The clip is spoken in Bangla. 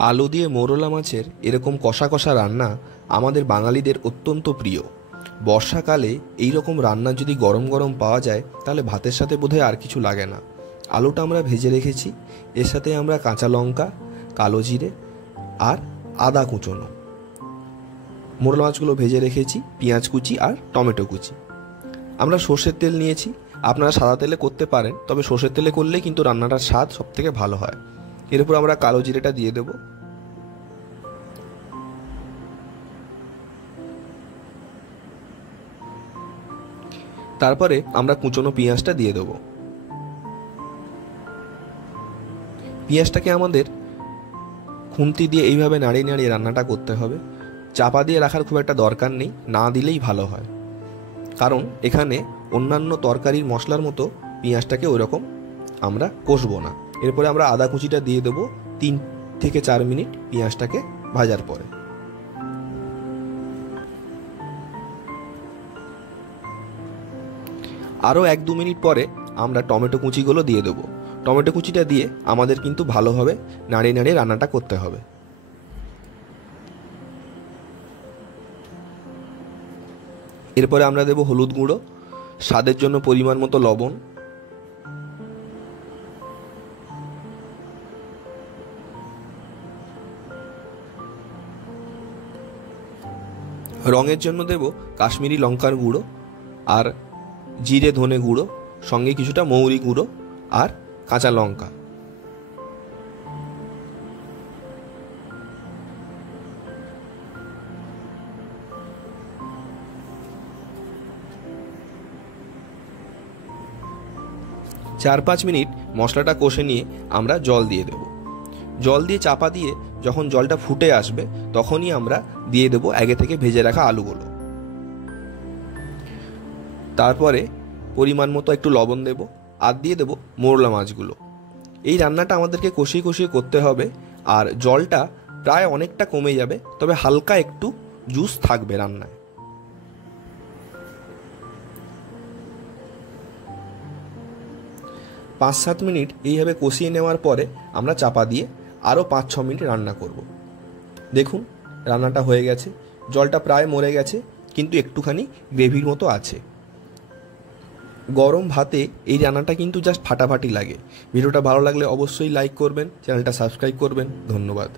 আলু দিয়ে মোরলা মাছের এরকম কষা কষা রান্না আমাদের বাঙালিদের অত্যন্ত প্রিয়। বর্ষাকালে এই রকম রান্না যদি গরম গরম পাওয়া যায় তাহলে ভাতের সাথে বোধহয় আর কিছু লাগে না। আলুটা আমরা ভেজে রেখেছি, এর সাথে আমরা কাঁচা লঙ্কা, কালো জিরে আর আদা কুচোনো, মোরলা মাছগুলো ভেজে রেখেছি, পেঁয়াজ কুচি আর টমেটো কুচি। আমরা সর্ষের তেল নিয়েছি, আপনারা সাদা তেলে করতে পারেন, তবে সর্ষের তেলে করলে কিন্তু রান্নাটার স্বাদ সবথেকে ভালো হয়। এর উপর আমরা কালো জিরেটা দিয়ে দেব। তারপরে আমরা কুচনো পেঁয়াজটা দিয়ে দেব। পেঁয়াজটাকে আমাদের খুন্তি দিয়ে এইভাবে নাড়িয়ে নাড়িয়ে রান্নাটা করতে হবে। চাপা দিয়ে রাখার খুব একটা দরকার নেই, না দিলেই ভালো হয়, কারণ এখানে অন্যান্য তরকারির মশলার মতো পেঁয়াজটাকে ওইরকম আমরা কষবো না। এরপরে আমরা আদা কুচিটা দিয়ে দেবো 3 থেকে 4 মিনিট পেঁয়াজটাকে ভাজার পরে। আরও 1-2 মিনিট পরে আমরা টমেটো কুচিগুলো দিয়ে দেবো। টমেটো কুচিটা দিয়ে আমাদের কিন্তু ভালোভাবে নাড়িয়ে নাড়িয়ে রান্নাটা করতে হবে। এরপরে আমরা দেব হলুদ গুঁড়ো, স্বাদের জন্য পরিমাণ মতো লবণ, রঙের জন্য দেব কাশ্মীরি লঙ্কার গুঁড়ো আর জিরে ধনে গুঁড়ো, সঙ্গে কিছুটা মৌরি গুঁড়ো আর কাঁচা লঙ্কা। চার 5 মিনিট মশলাটা কষে নিয়ে আমরা জল দিয়ে দেব। জল দিয়ে চাপা দিয়ে যখন জলটা ফুটে আসবে তখনই আমরা দিয়ে দেব আগে থেকে ভেজে রাখা আলুগুলো। তারপরে পরিমাণ মতো একটু লবণ দেব আর দিয়ে দেব মোরলা মাছগুলো। এই রান্নাটা আমাদেরকে কষিয়ে কষিয়ে করতে হবে, আর জলটা প্রায় অনেকটা কমে যাবে, তবে হালকা একটু জুস থাকবে রান্নায়। 5-7 মিনিট এইভাবে কষিয়ে নেওয়ার পরে আমরা চাপা দিয়ে আরও 5-6 মিনিট রান্না করব। দেখুন রান্নাটা হয়ে গেছে, জলটা প্রায় মরে গেছে, কিন্তু একটুখানি গ্রেভির মতো আছে। গরম ভাতে এই রান্নাটা কিন্তু জাস্ট ফাটাফাটি লাগে। ভিডিওটা ভালো লাগলে অবশ্যই লাইক করবেন, চ্যানেলটা সাবস্ক্রাইব করবেন। ধন্যবাদ।